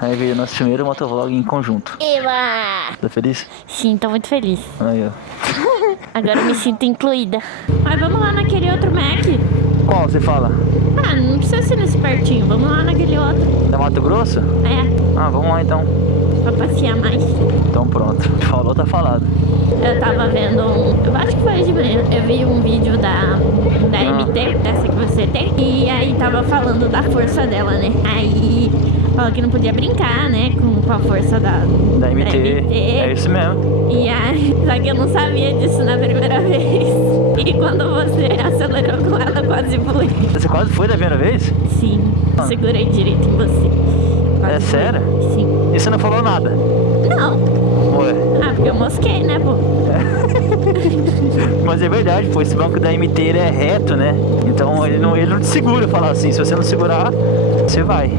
Aí veio o nosso primeiro motovlog em conjunto. Eba! Tá feliz? Sim, tô muito feliz. Aí, ó. Agora eu me sinto incluída. Mas vamos lá naquele outro Mac. Qual você fala? Ah, não precisa ser nesse pertinho. Vamos lá naquele outro. Da Mato Grosso? É, Ah, vamos lá então. pra passear mais. Então pronto. Falou, tá falado. Eu tava vendo eu acho que foi de manhã. Eu vi um vídeo da MT, dessa que você tem. E aí tava falando da força dela, né? Aí falou que não podia brincar, né? Com a força Da MT. É isso mesmo. E aí, só que eu não sabia disso na primeira vez. E quando você acelerou com ela, eu quase fui. Você quase foi da primeira vez? Sim, segurei direito em você. Quase É fui. sério? Sim. E você não falou nada? Não. Ué. Ah, porque eu mosquei, né, pô? Mas é verdade, pô, esse banco da MT ele é reto, né? Então ele não te segura, falar assim, se você não segurar, você vai.